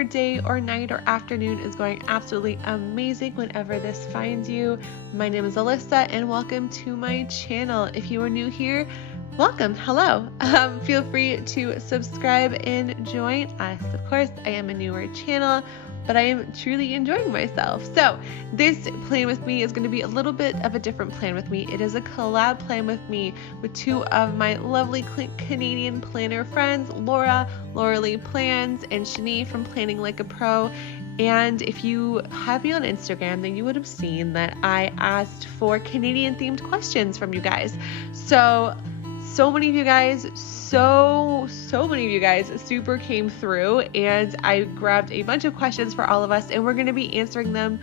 your day or night or afternoon is going absolutely amazing whenever this finds you. My name is Alyssa and welcome to my channel. If you are new here, welcome. Hello. Feel free to subscribe and join us. Of course, I am a newer channel, but I am truly enjoying myself. So this plan with me is going to be a little bit of a different plan with me. It is a collab plan with me with two of my lovely Canadian planner friends, Laura Lee Plans, and Shani from Planning Like a Pro. And if you have me on Instagram, then you would have seen that I asked for Canadian themed questions from you guys. So many of you guys, so many of you guys super came through, and I grabbed a bunch of questions for all of us, and we're going to be answering them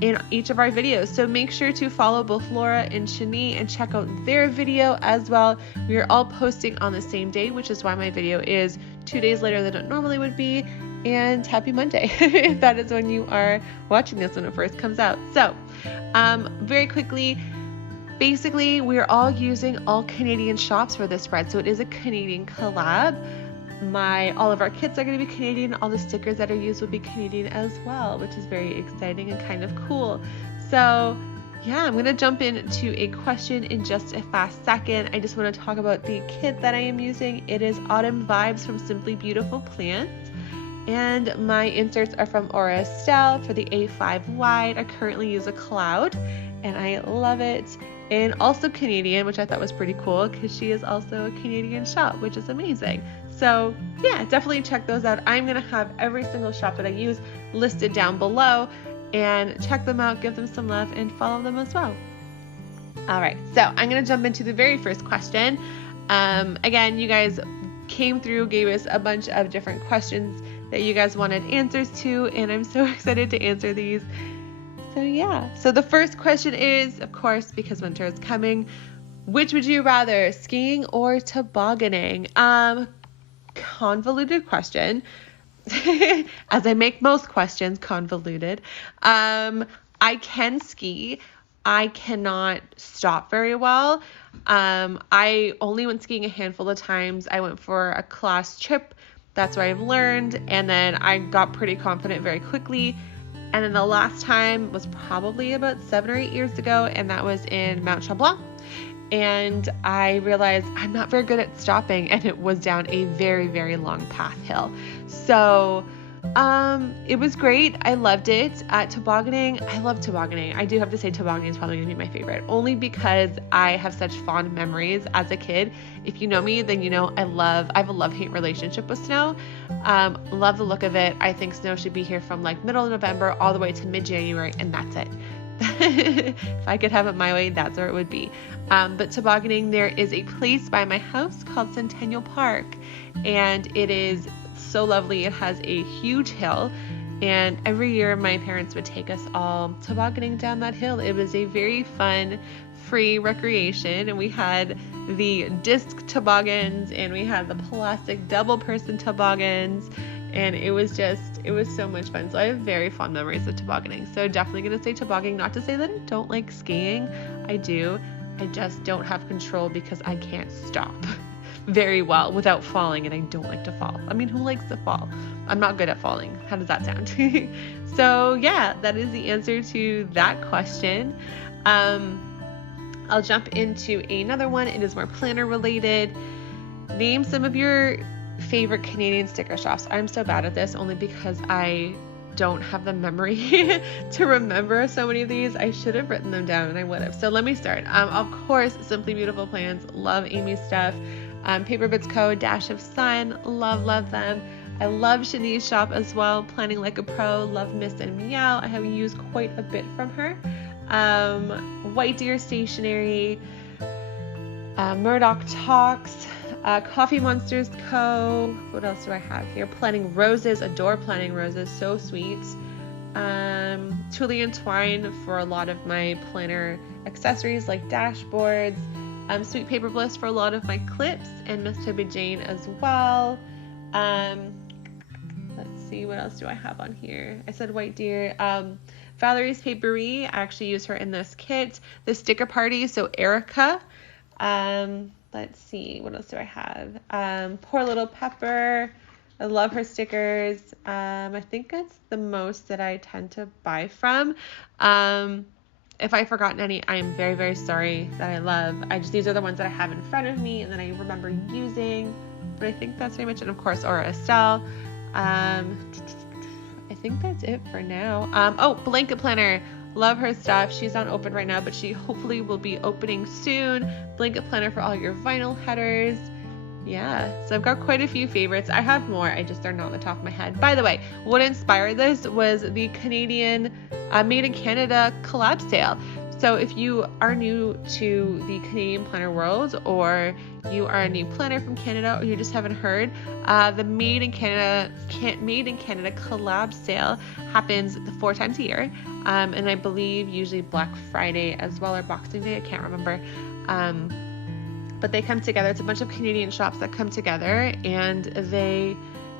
in each of our videos. So make sure to follow both Laura and Shani and check out their video as well. We are all posting on the same day, which is why my video is 2 days later than it normally would be. And happy Monday if that is when you are watching this when it first comes out. So very quickly, basically, we're all using all Canadian shops for this spread, so it is a Canadian collab. All of our kits are going to be Canadian. All the stickers that are used will be Canadian as well, which is very exciting and kind of cool. So yeah, I'm going to jump into a question in just a fast second. I just want to talk about the kit that I am using. It is Autumn Vibes from Simply Beautiful Plants. And my inserts are from Aura Estelle for the A5 wide. I currently use a Cloud, and I love it. And also Canadian, which I thought was pretty cool because she is also a Canadian shop, which is amazing. So yeah, definitely check those out. I'm going to have every single shop that I use listed down below, and check them out, give them some love, and follow them as well. All right, so I'm going to jump into the very first question. Again, you guys came through, gave us a bunch of different questions that you guys wanted answers to, and I'm so excited to answer these. So yeah, so the first question is, of course, because winter is coming, which would you rather, skiing or tobogganing? Convoluted question, as I make most questions convoluted. I can ski. I cannot stop very well. I only went skiing a handful of times. I went for a class trip. That's where I've learned, and then I got pretty confident very quickly. And then the last time was probably about 7 or 8 years ago, and that was in Mount Tremblant. And I realized I'm not very good at stopping, and it was down a very, very long path hill. So it was great. I loved it. Tobogganing, I love tobogganing. I do have to say tobogganing is probably going to be my favorite, only because I have such fond memories as a kid. If you know me, then you know I have a love-hate relationship with snow. Love the look of it. I think snow should be here from like middle of November all the way to mid-January, and that's it. If I could have it my way, that's where it would be. But tobogganing, there is a place by my house called Centennial Park, and it is so lovely. It has a huge hill, and every year my parents would take us all tobogganing down that hill. It was a very fun, free recreation, and we had the disc toboggans, and we had the plastic double person toboggans, and it was so much fun. So I have very fond memories of tobogganing. So definitely going to say tobogganing. Not to say that I don't like skiing. I do. I just don't have control because I can't stop very well without falling, and I don't like to fall. I mean, who likes to fall? I'm not good at falling. How does that sound? So yeah, that is the answer to that question. I'll jump into another one. It is more planner related. Name some of your favorite Canadian sticker shops. I'm so bad at this only because I don't have the memory to remember so many of these. I should have written them down, and I would have. So let me start. Of course, Simply Beautiful Plans. Love Amy's stuff. Paper Bits Co., Dash of Sun, love them. I love Shani's shop as well, Planning Like a Pro, love Miss and Meow. I have used quite a bit from her. White Deer Stationery, Murdoch Talks, Coffee Monsters Co. What else do I have here? Planning Roses, adore Planning Roses, so sweet. Tulle and Twine for a lot of my planner accessories like dashboards. Sweet Paper Bliss for a lot of my clips, and Miss Toby Jane as well. Let's see, what else do I have on here? I said White Deer. Valerie's Papery, I actually use her in this kit. The Sticker Party, so Erica. Let's see, what else do I have? Poor Little Pepper. I love her stickers. I think that's the most that I tend to buy from. If I've forgotten any, I am very, very sorry that I love. These are the ones that I have in front of me and that I remember using. But I think that's very much, and of course, Aura Estelle. I think that's it for now. Oh, Blanket Planner. Love her stuff. She's not open right now, but she hopefully will be opening soon. Blanket Planner for all your vinyl headers. Yeah, so I've got quite a few favorites. I have more, they're not on the top of my head. By the way, what inspired this was the Canadian Made in Canada collab sale. So if you are new to the Canadian planner world, or you are a new planner from Canada, or you just haven't heard, the Made in Canada collab sale happens 4 times a year, and I believe usually Black Friday as well, or Boxing Day, I can't remember. But they come together. It's a bunch of Canadian shops that come together, and they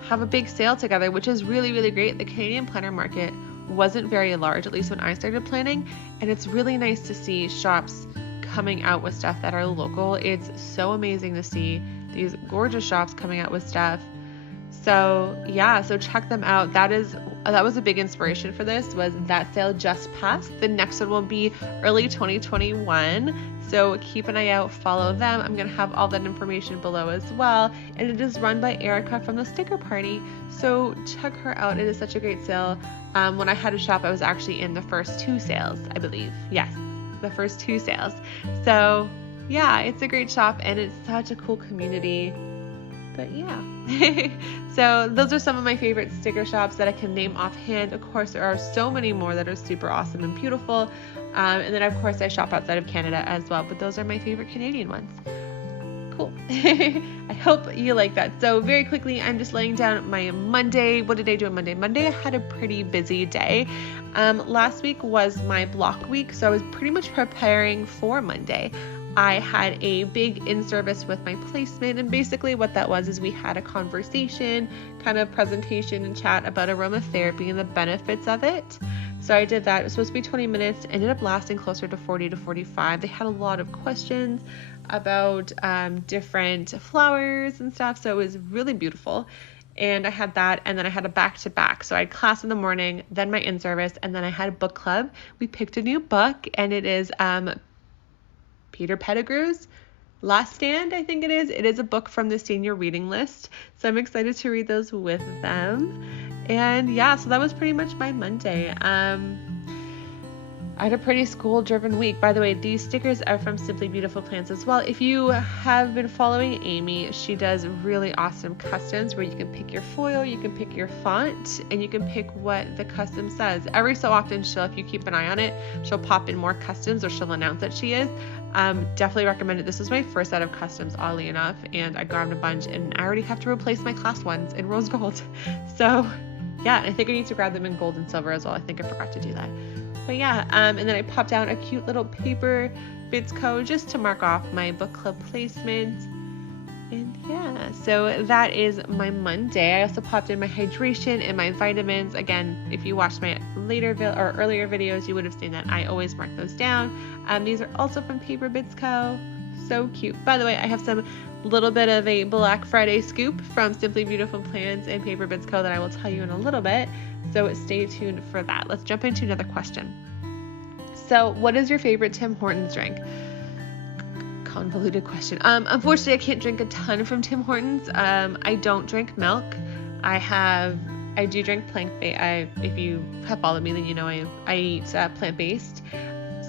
have a big sale together, which is really, really great. The Canadian planner market wasn't very large, at least when I started planning, and it's really nice to see shops coming out with stuff that are local. It's so amazing to see these gorgeous shops coming out with stuff. So yeah, so check them out. That was a big inspiration for this, was that sale just passed. The next one will be early 2021. So keep an eye out, follow them. I'm going to have all that information below as well. And it is run by Erica from the Sticker Party. So check her out. It is such a great sale. When I had a shop, I was actually in the first 2 sales, I believe. Yes, the first 2 sales. So yeah, it's a great shop and it's such a cool community. But yeah. So those are some of my favorite sticker shops that I can name offhand. Of course, there are so many more that are super awesome and beautiful. And then, of course, I shop outside of Canada as well. But those are my favorite Canadian ones. Cool. I hope you like that. So very quickly, I'm just laying down my Monday. What did I do on Monday? Monday, I had a pretty busy day. Last week was my block week, so I was pretty much preparing for Monday. I had a big in-service with my placement, and basically what that was is we had a conversation, kind of presentation and chat about aromatherapy and the benefits of it. So I did that. It was supposed to be 20 minutes, ended up lasting closer to 40 to 45. They had a lot of questions about different flowers and stuff, so it was really beautiful. And I had that, and then I had a back-to-back. So I had class in the morning, then my in-service, and then I had a book club. We picked a new book, and it is Peter Pettigrew's Last Stand, I think it is. It is a book from the senior reading list. So I'm excited to read those with them. And yeah, so that was pretty much my Monday. I had a pretty school-driven week. By the way, these stickers are from Simply Beautiful Plants as well. If you have been following Amy, she does really awesome customs where you can pick your foil, you can pick your font, and you can pick what the custom says. Every so often, if you keep an eye on it, she'll pop in more customs, or she'll announce that she is. Definitely recommend it. This was my first set of customs, oddly enough, and I grabbed a bunch, and I already have to replace my class ones in rose gold. So yeah, I think I need to grab them in gold and silver as well. I think I forgot to do that. But yeah, and then I popped down a cute little paper bits code just to mark off my book club placement. And yeah, so that is my Monday. I also popped in my hydration and my vitamins. Again, if you watched my earlier videos, you would have seen that I always mark those down. These are also from Paper Bits Co. So cute. By the way, I have some little bit of a Black Friday scoop from Simply Beautiful Plants and Paper Bits Co. that I will tell you in a little bit. So stay tuned for that. Let's jump into another question. So what is your favorite Tim Hortons drink? Convoluted question. Unfortunately, I can't drink a ton from Tim Hortons. I don't drink milk. I do drink plant-based. If you have followed me, then you know I eat plant-based.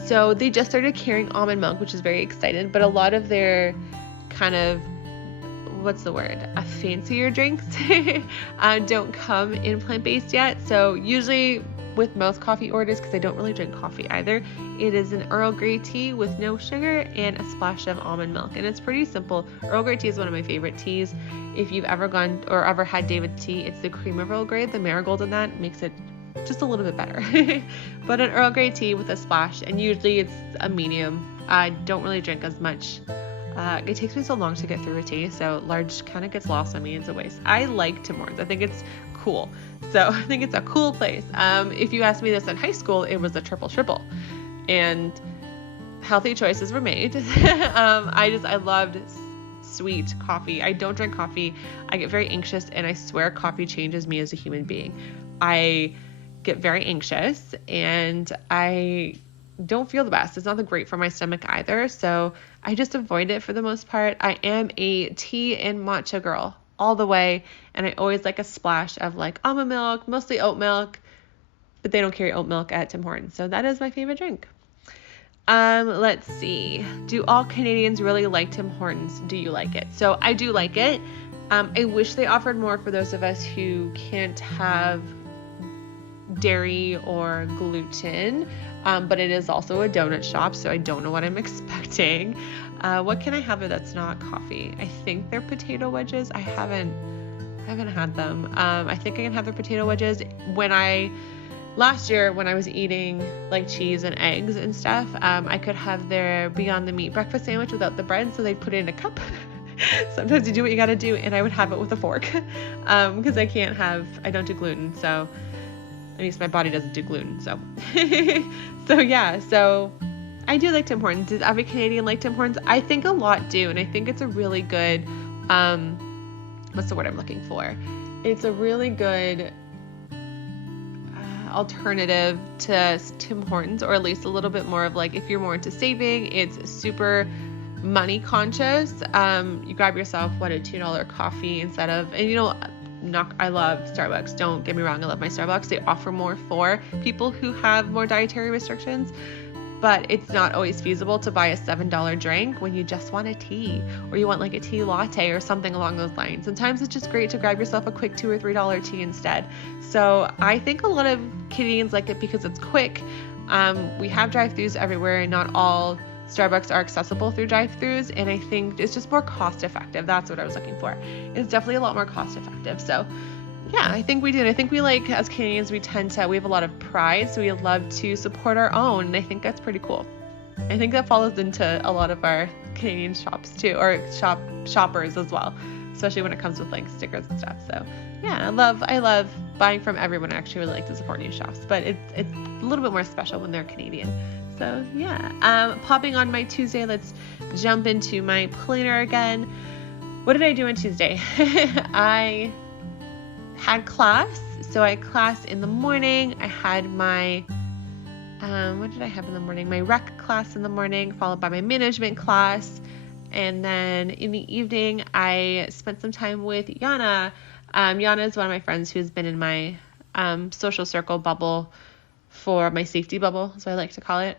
So they just started carrying almond milk, which is very exciting. But a lot of their kind of, fancier drinks don't come in plant-based yet. So usually with most coffee orders, because I don't really drink coffee either, it is an Earl Grey tea with no sugar and a splash of almond milk, and it's pretty simple. Earl Grey tea is one of my favorite teas. If you've ever gone or ever had David tea, it's the cream of Earl Grey. The marigold in that makes it just a little bit better. But an Earl Grey tea with a splash, and usually it's a medium. I don't really drink as much. It takes me so long to get through a tea, so large kind of gets lost on me. It's a waste. I like Tim Hortons. I think it's cool. So I think it's a cool place. If you asked me this in high school, it was a triple, and healthy choices were made. I loved sweet coffee. I don't drink coffee. I get very anxious, and I swear coffee changes me as a human being. I get very anxious and I don't feel the best. It's not great for my stomach either. So I just avoid it for the most part. I am a tea and matcha girl all the way. And I always like a splash of like almond milk, mostly oat milk, but they don't carry oat milk at Tim Hortons. So that is my favorite drink. Let's see. Do all Canadians really like Tim Hortons? Do you like it? So I do like it. I wish they offered more for those of us who can't have dairy or gluten, but it is also a donut shop, so I don't know what I'm expecting. What can I have that's not coffee? I think they're potato wedges. I haven't had them. I think I can have their potato wedges. Last year when I was eating like cheese and eggs and stuff, I could have their Beyond the Meat breakfast sandwich without the bread, so they'd put it in a cup. Sometimes you do what you gotta do, and I would have it with a fork, because I don't do gluten, so at least my body doesn't do gluten, so so I do like Tim Hortons. Does every Canadian like Tim Hortons? I think a lot do, and I think it's a really good, what's the word I'm looking for? It's a really good alternative to Tim Hortons, or at least a little bit more of like, if you're more into saving, it's super money conscious. You grab yourself a $2 coffee instead of, and I love Starbucks. Don't get me wrong. I love my Starbucks. They offer more for people who have more dietary restrictions, but it's not always feasible to buy a $7 drink when you just want a tea, or you want like a tea latte or something along those lines. Sometimes it's just great to grab yourself a quick $2 or $3 tea instead. So I think a lot of Canadians like it because it's quick. We have drive-thrus everywhere, and not all Starbucks are accessible through drive-thrus, and I think it's just more cost effective. That's what I was looking for. It's definitely a lot more cost effective. So yeah, I think we do. And I think we like, as Canadians, we have a lot of pride, so we love to support our own, and I think that's pretty cool. I think that follows into a lot of our Canadian shops too, or shoppers as well, especially when it comes with like stickers and stuff. So yeah, I love buying from everyone. I actually really like to support new shops, but it's a little bit more special when they're Canadian. So yeah, popping on my Tuesday, let's jump into my planner again. What did I do on Tuesday? I had class. So I had class in the morning. I had my, what did I have in the morning? My rec class in the morning, followed by my management class. And then in the evening, I spent some time with Yana. Yana is one of my friends who's been in my social circle bubble, for my safety bubble, so I like to call it,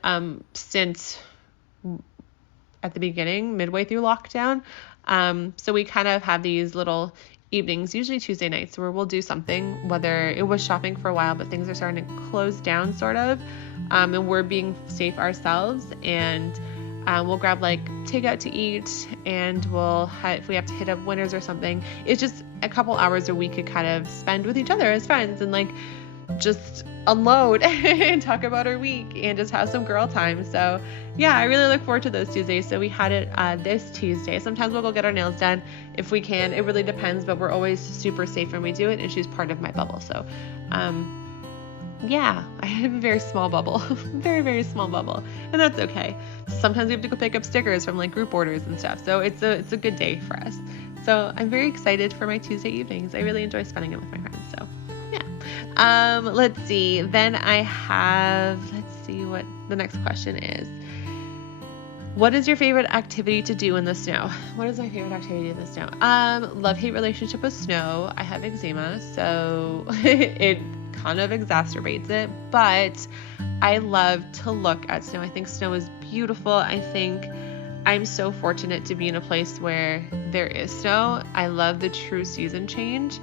since at the beginning, midway through lockdown. So we kind of have these little evenings, usually Tuesday nights, where we'll do something, whether it was shopping for a while, but things are starting to close down sort of, and we're being safe ourselves, and we'll grab like takeout to eat, and if we have to hit up Winners or something, it's just a couple hours a week to kind of spend with each other as friends, and like just unload and talk about our week and just have some girl time. So yeah, I really look forward to those Tuesdays. So we had it this Tuesday. Sometimes we'll go get our nails done if we can. It really depends, but we're always super safe when we do it, and she's part of my bubble. So yeah, I have a very small bubble, very, very small bubble, and that's okay. Sometimes we have to go pick up stickers from like group orders and stuff. So it's a good day for us. So I'm very excited for my Tuesday evenings. I really enjoy spending it with my friends. So yeah. Let's see. Then let's see what the next question is. What is your favorite activity to do in the snow? What is my favorite activity in the snow? Love-hate relationship with snow. I have eczema, so it kind of exacerbates it, but I love to look at snow. I think snow is beautiful. I think I'm so fortunate to be in a place where there is snow. I love the true season change.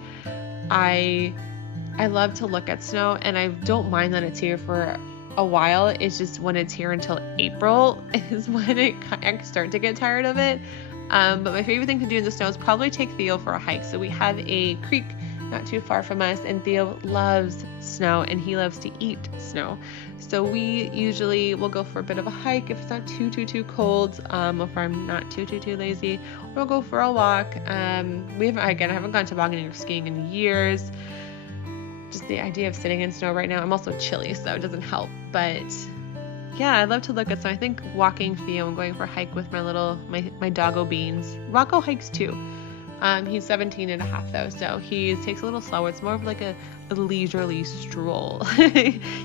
I love to look at snow, and I don't mind that it's here for a while. It's just when it's here until April is when I start to get tired of it. But my favorite thing to do in the snow is probably take Theo for a hike. So we have a creek not too far from us, and Theo loves snow, and he loves to eat snow. So we usually will go for a bit of a hike if it's not too cold, or if I'm not too lazy. We'll go for a walk. I haven't gone tobogganing or skiing in years. Just the idea of sitting in snow right now. I'm also chilly, so it doesn't help. But yeah, I love to look at snow. I think walking Theo and going for a hike with my doggo Beans. Rocco hikes too. He's 17 and a half though, so he takes a little slow. It's more of like a leisurely stroll.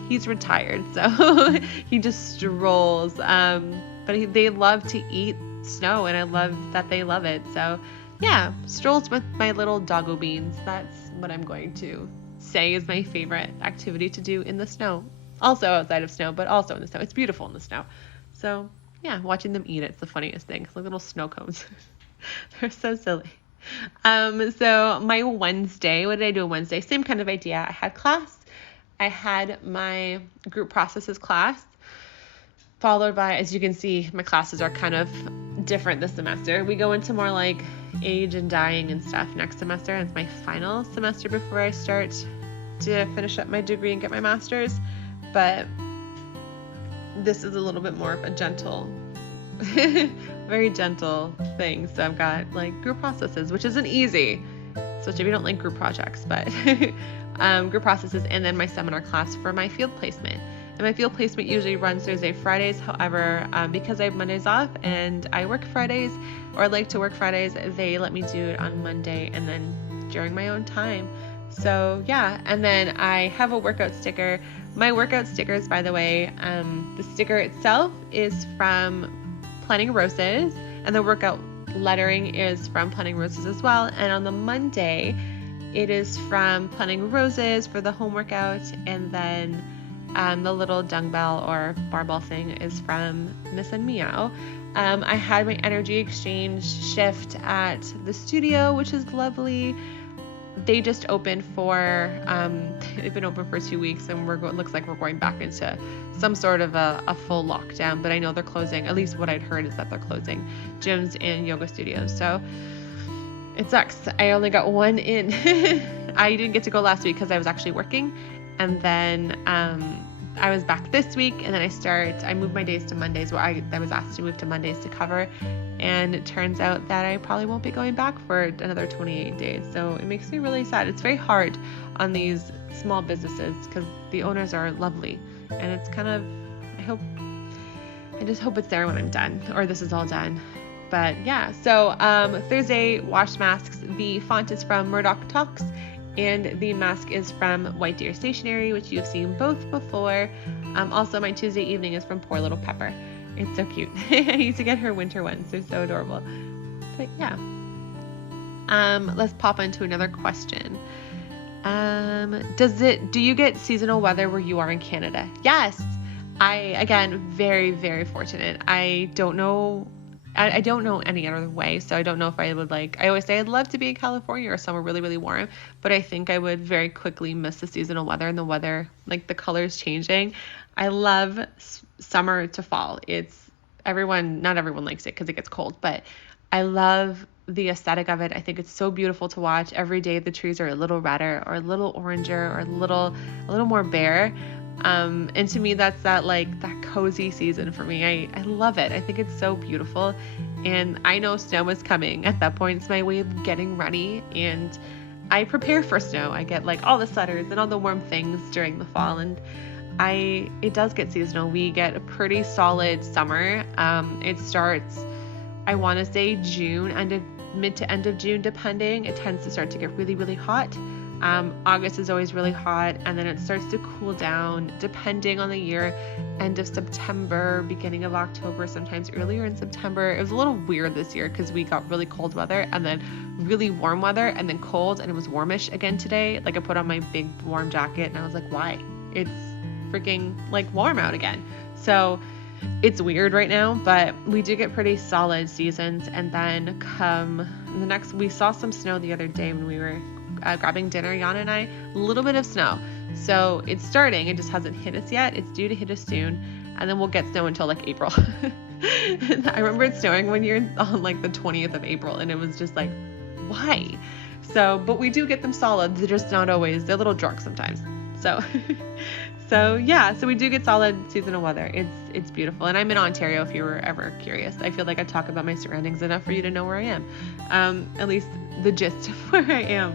He's retired, so he just strolls. But they love to eat snow, and I love that they love it. So yeah, strolls with my little doggo Beans. That's what I'm going to say is my favorite activity to do in the snow. Also outside of snow, but also in the snow. It's beautiful in the snow. So yeah, watching them eat it's the funniest thing. Like little snow cones. They're so silly. So my Wednesday, what did I do on Wednesday? Same kind of idea. I had class. I had my group processes class, followed by, as you can see, my classes are kind of different this semester. We go into more like age and dying and stuff next semester. It's my final semester before I start to finish up my degree and get my master's. But this is a little bit more of a gentle, very gentle thing. So I've got like group processes, which isn't easy, especially if you don't like group projects, but group processes, and then my seminar class for my field placement. And my field placement usually runs Thursday, Fridays. However, because I have Mondays off and I work Fridays, or I like to work Fridays, they let me do it on Monday and then during my own time. So yeah, and then I have a workout sticker. My workout stickers, by the way, the sticker itself is from Planning Roses, and the workout lettering is from Planning Roses as well. And on the Monday, it is from Planning Roses for the home workout, and then the little dumbbell or barbell thing is from Miss and Meow. I had my energy exchange shift at the studio, which is lovely. They just opened they've been open for 2 weeks, and looks like we're going back into some sort of a full lockdown, but I know they're closing. At least what I'd heard is that they're closing gyms and yoga studios. So it sucks. I only got one in. I didn't get to go last week because I was actually working. And then I was back this week, and then I moved my days to Mondays, where I was asked to move to Mondays to cover. And it turns out that I probably won't be going back for another 28 days. So it makes me really sad. It's very hard on these small businesses because the owners are lovely. And it's kind of, I just hope it's there when I'm done, or this is all done. But yeah, so Thursday, wash masks. The font is from Murdoch Talks, and the mask is from White Deer Stationery, which you've seen both before. Also, my Tuesday evening is from Poor Little Pepper. It's so cute. I used to get her winter ones. They're so adorable. But yeah. Let's pop into another question. Do you get seasonal weather where you are in Canada? Yes. Again, very, very fortunate. I don't know any other way, so I don't know if I would I always say I'd love to be in California or somewhere really, really warm, but I think I would very quickly miss the seasonal weather and the weather, like the colors changing. I love summer to fall. Not everyone likes it because it gets cold, but I love the aesthetic of it. I think it's so beautiful to watch. Every day the trees are a little redder or a little oranger or a little more bare. And to me, that's that cozy season for me. I love it. I think it's so beautiful. And I know snow is coming at that point. It's my way of getting ready, and I prepare for snow. I get all the sweaters and all the warm things during the fall, and it does get seasonal. We get a pretty solid summer. It starts, I want to say June, mid to end of June, depending. It tends to start to get really, really hot. August is always really hot, and then it starts to cool down depending on the year. End of September, beginning of October, sometimes earlier in September. It was a little weird this year because we got really cold weather and then really warm weather and then cold, and it was warmish again today. I put on my big warm jacket and I was like, why? It's freaking warm out again. So it's weird right now, but we do get pretty solid seasons. And then we saw some snow the other day when we were grabbing dinner, Yana and I, a little bit of snow. So it's starting, it just hasn't hit us yet. It's due to hit us soon, and then we'll get snow until April. I remember it snowing one year on the 20th of April, and it was just why? So, but we do get them solid. They're just not always, they're a little drunk sometimes. So yeah, so we do get solid seasonal weather. It's beautiful. And I'm in Ontario, if you were ever curious. I feel like I talk about my surroundings enough for you to know where I am. At least the gist of where I am.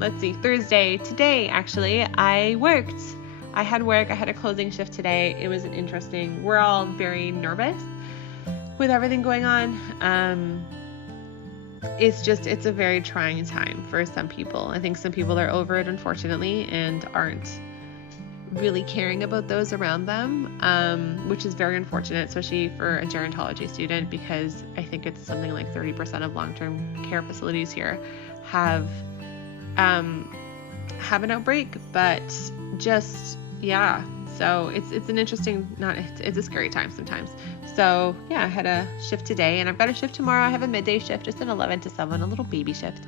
Let's see, Thursday, today actually, I worked. I had work. I had a closing shift today. It was we're all very nervous with everything going on. It's a very trying time for some people. I think some people are over it, unfortunately, and aren't really caring about those around them, which is very unfortunate, especially for a gerontology student, because I think it's something like 30% of long-term care facilities here have an outbreak. But just, yeah, so it's an interesting, it's a scary time sometimes. So yeah, I had a shift today, and I've got a shift tomorrow. I have a midday shift, just an 11 to 7, a little baby shift.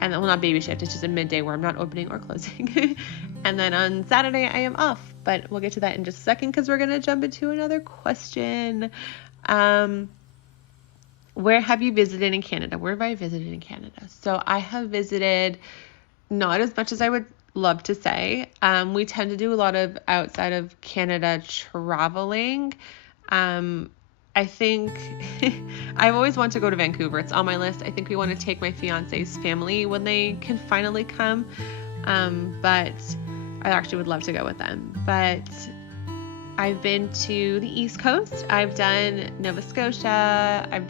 And well, not baby shift, it's just a midday where I'm not opening or closing. And then on Saturday I am off, but we'll get to that in just a second, because we're going to jump into another question. Where have you visited in Canada? Where have I visited in Canada? So I have visited not as much as I would love to say. We tend to do a lot of outside of Canada traveling. I think I've always wanted to go to Vancouver. It's on my list. I think we want to take my fiance's family when they can finally come. But I actually would love to go with them. But I've been to the East Coast. I've done Nova Scotia. I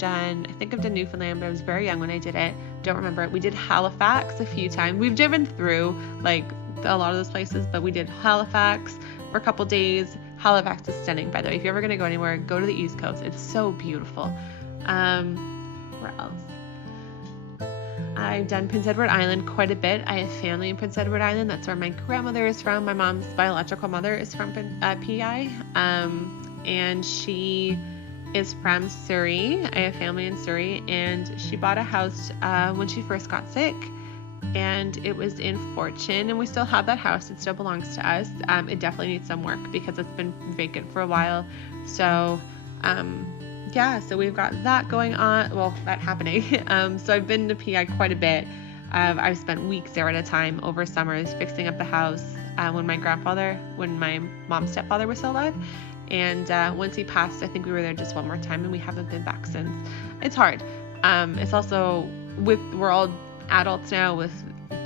think I've done Newfoundland, but I was very young when I did it. Don't remember it. We did Halifax a few times. We've driven through like a lot of those places, but we did Halifax for a couple days. Halifax is stunning, by the way. If you're ever going to go anywhere, go to the East Coast. It's so beautiful. Where else? I've done Prince Edward Island quite a bit. I have family in Prince Edward Island. That's where my grandmother is from. My mom's biological mother is from PEI, and she is from Surrey. I have family in Surrey, and she bought a house when she first got sick, and it was in Horton, and we still have that house. It still belongs to us. It definitely needs some work because it's been vacant for a while. So yeah, so we've got that going on. Well, that happening. So I've been to PI quite a bit. I've spent weeks there at a time over summers fixing up the house when my mom's stepfather was still alive. And once he passed, I think we were there just one more time, and we haven't been back since. It's hard. It's also we're all adults now with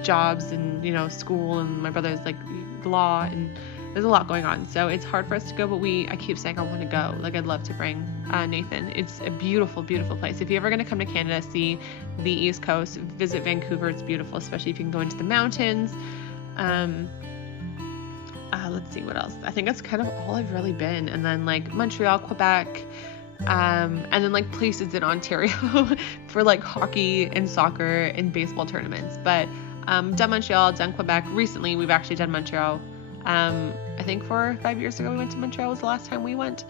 jobs and, school, and my brother's like law, and there's a lot going on. So it's hard for us to go, but I keep saying I want to go. Like, I'd love to bring Nathan. It's a beautiful, beautiful place. If you're ever going to come to Canada, see the East Coast, visit Vancouver. It's beautiful, especially if you can go into the mountains. Let's see what else. I think that's kind of all I've really been. And then like Montreal, Quebec, and then like places in Ontario for like hockey and soccer and baseball tournaments. But done Montreal, done Quebec. Recently, we've actually done Montreal. I think 4 or 5 years ago we went to Montreal was the last time we went.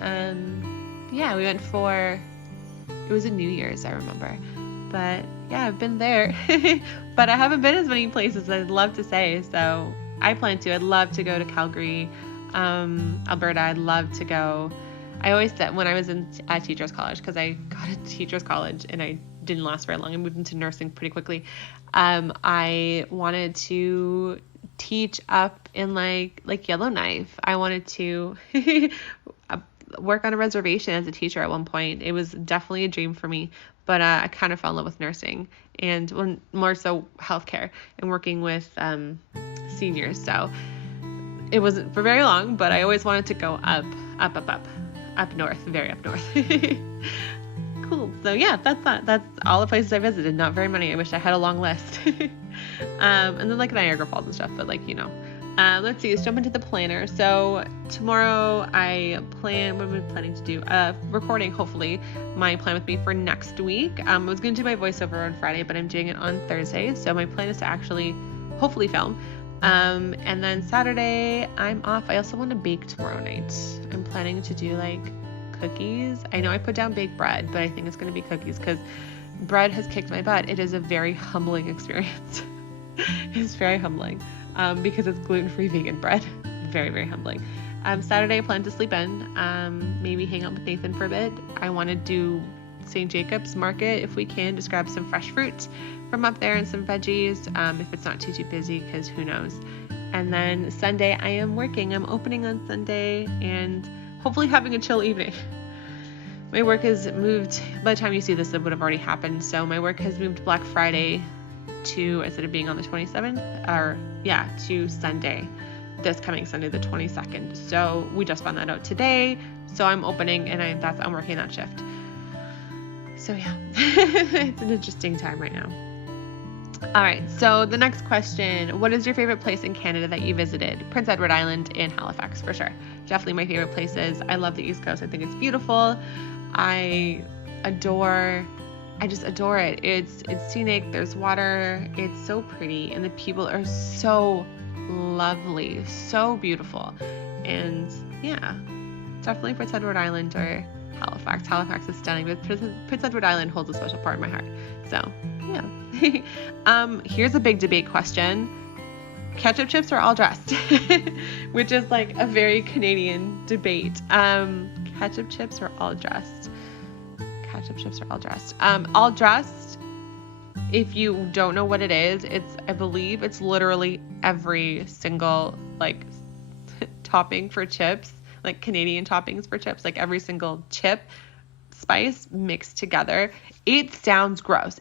Yeah, we went it was a New Year's, I remember. But yeah, I've been there. But I haven't been as many places as I'd love to say. So I plan to. I'd love to go to Calgary, Alberta. I'd love to go. I always said when I was in teacher's college, because I got a teacher's college and I didn't last very long. I moved into nursing pretty quickly. I wanted to teach up in like Yellowknife. I wanted to work on a reservation as a teacher at one point. It was definitely a dream for me, but I kind of fell in love with nursing and more so healthcare and working with seniors. So it wasn't for very long, but I always wanted to go up north, very up north. Cool. So yeah, that's all the places I visited. Not very many. I wish I had a long list. And then like Niagara Falls and stuff, but let's see, let's jump into the planner. So tomorrow what am I planning to do? Recording, hopefully, my plan with me for next week. I was going to do my voiceover on Friday, but I'm doing it on Thursday. So my plan is to actually hopefully film. And then Saturday I'm off. I also want to bake tomorrow night. I'm planning to do like cookies. I know I put down baked bread, but I think it's going to be cookies because bread has kicked my butt. It is a very humbling experience. It's very humbling because it's gluten-free vegan bread. Very, very humbling. Saturday I plan to sleep in, maybe hang out with Nathan for a bit. I want to do St. Jacob's Market if we can, just grab some fresh fruit from up there and some veggies if it's not too busy, because who knows. And then Sunday I am working. I'm opening on Sunday and hopefully having a chill evening. My work has moved, by the time you see this, it would have already happened. So my work has moved Black Friday to, instead of being on the 27th, to Sunday. this coming Sunday, the 22nd. So we just found that out today. So I'm opening and I'm working that shift. So yeah, it's an interesting time right now. All right, so the next question, what is your favorite place in Canada that you visited? Prince Edward Island and Halifax, for sure. Definitely my favorite places. I love the East Coast. I think it's beautiful. I just adore it. It's scenic. There's water. It's so pretty. And the people are so lovely, so beautiful. And yeah, definitely Prince Edward Island or Halifax. Halifax is stunning, but Prince Edward Island holds a special part in my heart. So yeah. Here's a big debate question. Ketchup chips are all dressed, which is like a very Canadian debate. Ketchup chips are all dressed. Ketchup chips are all dressed. All dressed, if you don't know what it is, I believe it's literally every single like topping for chips, like Canadian toppings for chips, like every single chip spice mixed together. It sounds gross.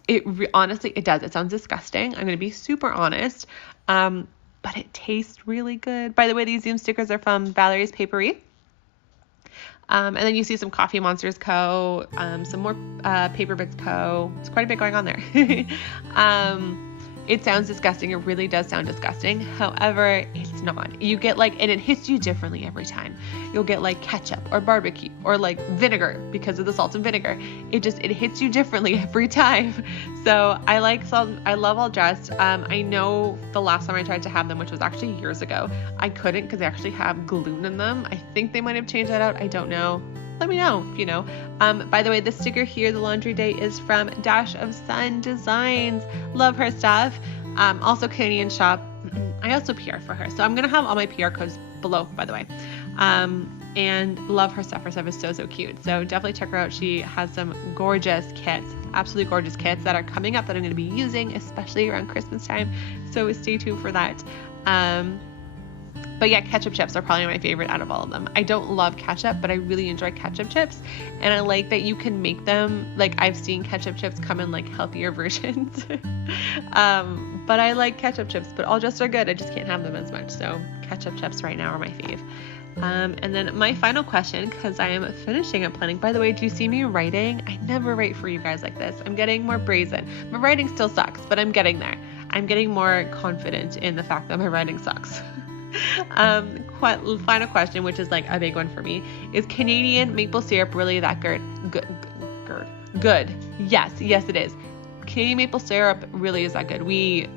Honestly, it does. It sounds disgusting. I'm going to be super honest. But it tastes really good. By the way, these Zoom stickers are from Valerie's Paperie. And then you see some Coffee Monsters Co., some more Paper Bits Co. It's quite a bit going on there. It sounds disgusting. It really does sound disgusting. However, it's not. You get and it hits you differently every time. You'll get like ketchup or barbecue or like vinegar because of the salt and vinegar. It hits you differently every time. So I love all dressed. I know the last time I tried to have them, which was actually years ago, I couldn't because they actually have gluten in them. I think they might have changed that out. I don't know. Let me know if you know. By the way, the sticker here, the laundry day, is from Dash of Sun Designs. Love her stuff. Also Canadian shop. I also PR for her. So I'm going to have all my PR codes below, by the way. And love her stuff. Her stuff is so cute. So definitely check her out. She has some gorgeous kits, absolutely gorgeous kits that are coming up that I'm going to be using, especially around Christmas time. So stay tuned for that. But yeah, ketchup chips are probably my favorite out of all of them. I don't love ketchup, but I really enjoy ketchup chips. And I like that you can make them, like I've seen ketchup chips come in like healthier versions. But I like ketchup chips, but all dressed are good. I just can't have them as much. So ketchup chips right now are my fave. And then my final question, because I am finishing up planning. By the way, do you see me writing? I never write for you guys like this. I'm getting more brazen. My writing still sucks, but I'm getting there. I'm getting more confident in the fact that my writing sucks. Final question, which is like a big one for me, is Canadian maple syrup really that good? Yes, it is. Canadian maple syrup really is that good. We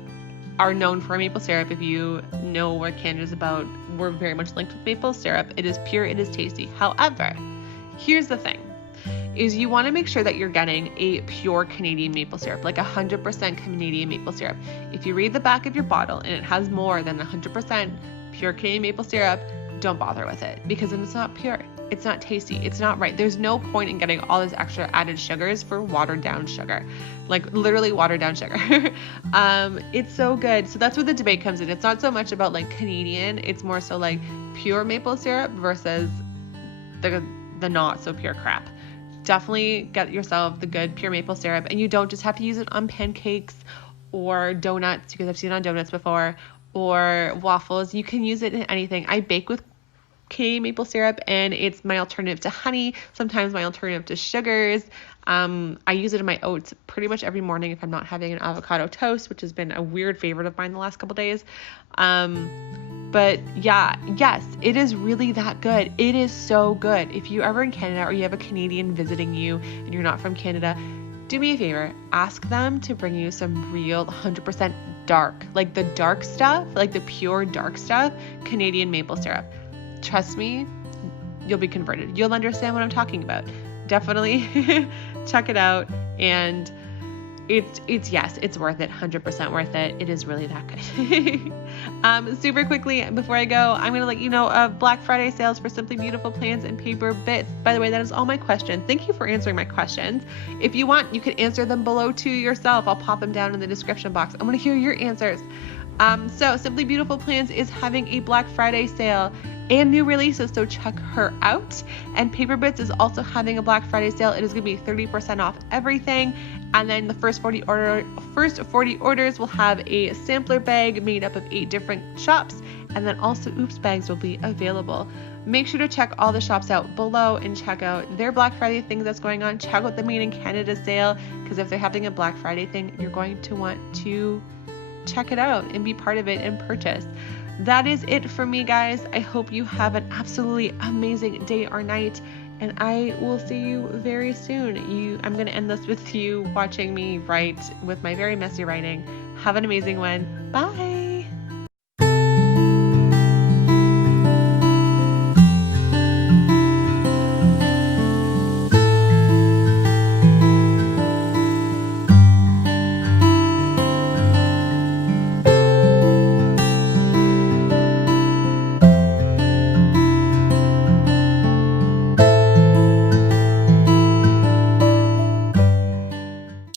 are known for maple syrup. If you know what Canada's about, we're very much linked with maple syrup. It is pure, it is tasty. However, here's the thing, is you want to make sure that you're getting a pure Canadian maple syrup, like 100% Canadian maple syrup. If you read the back of your bottle and it has more than 100% pure Canadian maple syrup, don't bother with it, because then it's not pure. It's not tasty. It's not right. There's no point in getting all this extra added sugars for watered down sugar, like literally watered down sugar. It's so good. So that's where the debate comes in. It's not so much about like Canadian. It's more so like pure maple syrup versus the not so pure crap. Definitely get yourself the good pure maple syrup, and you don't just have to use it on pancakes or donuts, because I've seen it on donuts before, or waffles. You can use it in anything. I bake with Canadian maple syrup, and it's my alternative to honey, sometimes my alternative to sugars. I use it in my oats pretty much every morning if I'm not having an avocado toast, which has been a weird favorite of mine the last couple days. But yeah, yes, it is really that good. It is so good. If you're ever in Canada or you have a Canadian visiting you and you're not from Canada, do me a favor, ask them to bring you some real 100% dark, like the dark stuff, like the pure dark stuff, Canadian maple syrup. Trust me, you'll be converted. You'll understand what I'm talking about. Definitely check it out. And it's worth it. 100% worth it. It is really that good. Super quickly, before I go, I'm going to let you know of Black Friday sales for Simply Beautiful Plans and Paper Bits. By the way, that is all my questions. Thank you for answering my questions. If you want, you can answer them below too yourself. I'll pop them down in the description box. I want to hear your answers. So Simply Beautiful Plans is having a Black Friday sale and new releases, so check her out. And Paper Bits is also having a Black Friday sale. It is going to be 30% off everything. And then the first 40 orders will have a sampler bag made up of 8 different shops. and then also Oops bags will be available. Make sure to check all the shops out below and check out their Black Friday things that's going on. Check out the Made in Canada sale, because if they're having a Black Friday thing, you're going to want to check it out and be part of it and purchase. That is it for me, guys. I hope you have an absolutely amazing day or night, and I will see you very soon. I'm going to end this with you watching me write with my very messy writing. Have an amazing one. Bye.